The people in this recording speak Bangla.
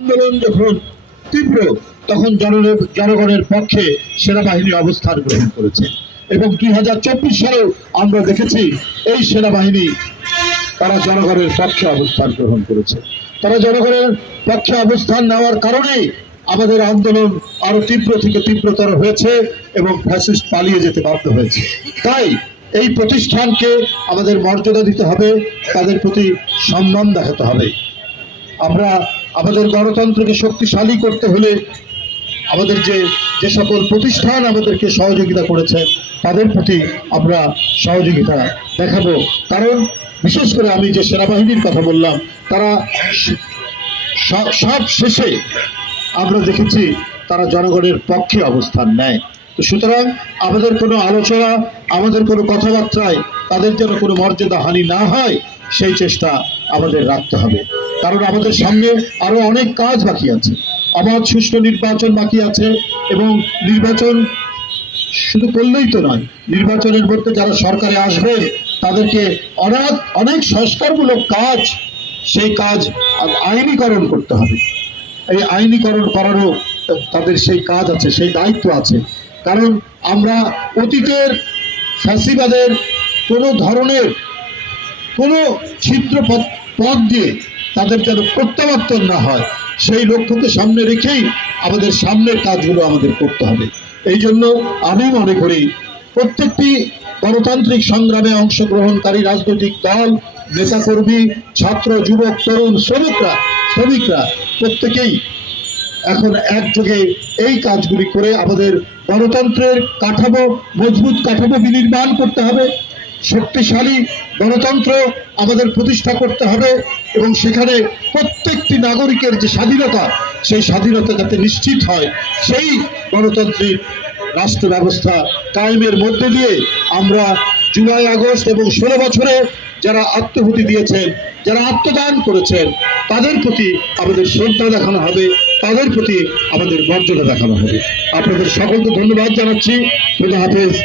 আন্দোলন যখন তীব্র, তখন জনগণের পক্ষে সেনাবাহিনী অবস্থান গ্রহণ করেছে। এবং দুই হাজার চব্বিশ সালেও আমরা দেখেছি, এই সেনাবাহিনী তারা জনগণের পক্ষে অবস্থান গ্রহণ করেছে। তারা জনগণের পক্ষে অবস্থান নেওয়ার কারণেই আমাদের আন্দোলন আরও তীব্র থেকে তীব্রতর হয়েছে এবং ফ্যাসিস্ট পালিয়ে যেতে বাধ্য হয়েছে। তাই এই প্রতিষ্ঠানকে আমাদের মর্যাদা দিতে হবে, তাদের প্রতি সম্মান দেখাতে হবে। আমরা আমাদের গণতন্ত্রকে শক্তিশালী করতে হলে আমাদের যে যে সকল প্রতিষ্ঠান আমাদেরকে সহযোগিতা করেছে, তাদের প্রতি আমরা সহযোগিতা দেখাবো। কারণ, বিশেষ করে আমি যে সেনাবাহিনীর কথা বললাম, তারা সব শেষে আমরা দেখেছি তারা জনগণের পক্ষে অবস্থান নেয়। তো সুতরাং আমাদের কোনো আলোচনা, আমাদের কোনো কথাবার্তায় তাদের যেন কোনো মর্যাদা হানি না হয়, সেই চেষ্টা আমাদের রাখতে হবে। কারণ আমাদের সামনে আরও অনেক কাজ বাকি আছে। অবাধ সুষ্ঠু নির্বাচন বাকি আছে এবং নির্বাচন শুধু করলেই তো নয়, নির্বাচনের মধ্যে যারা সরকারে আসবে, তাদেরকে অনেক অনেক সংস্কারমূলক কাজ, সেই কাজ আইনীকরণ করতে হবে। এই আইনীকরণ করারও তাদের সেই কাজ আছে, সেই দায়িত্ব আছে। কারণ আমরা অতীতের ফ্যাসিবাদের কোনো ধরনের কোনো ছিদ্র পথ দিয়ে তাদের যেন প্রত্যাবর্তন না হয়, সেই লক্ষ্যকে সামনে রেখেই আমাদের সামনের কাজগুলো আমাদের করতে হবে। এই জন্য আমি মনে করি প্রত্যেকটি গণতান্ত্রিক সংগ্রামে অংশগ্রহণকারী রাজনৈতিক দল, নেতাকর্মী, ছাত্র, যুবক, তরুণ, শ্রমিকরা শ্রমিকরা প্রত্যেকেই এখন একযোগে এই কাজগুলি করে আমাদের গণতন্ত্রের কাঠামো, মজবুত কাঠামো বিনির্মাণ করতে হবে। শক্তিশালী গণতন্ত্র আমাদের প্রতিষ্ঠা করতে হবে এবং সেখানে প্রত্যেকটি নাগরিকের যে স্বাধীনতা, সেই স্বাধীনতা যাতে নিশ্চিত হয়, সেই গণতান্ত্রিক রাষ্ট্র ব্যবস্থা কায়েমের মধ্যে দিয়ে আমরা জুলাই, আগস্ট এবং ষোলো বছরে যারা আত্মহুতি দিয়েছেন, যারা আত্মদান করেছেন, তাদের প্রতি আমাদের শ্রদ্ধা দেখানো হবে, তাদের প্রতি আমাদের মর্যাদা দেখানো হবে। আপনাদের সকলকে ধন্যবাদ জানাচ্ছি। খুদা হাফেজ।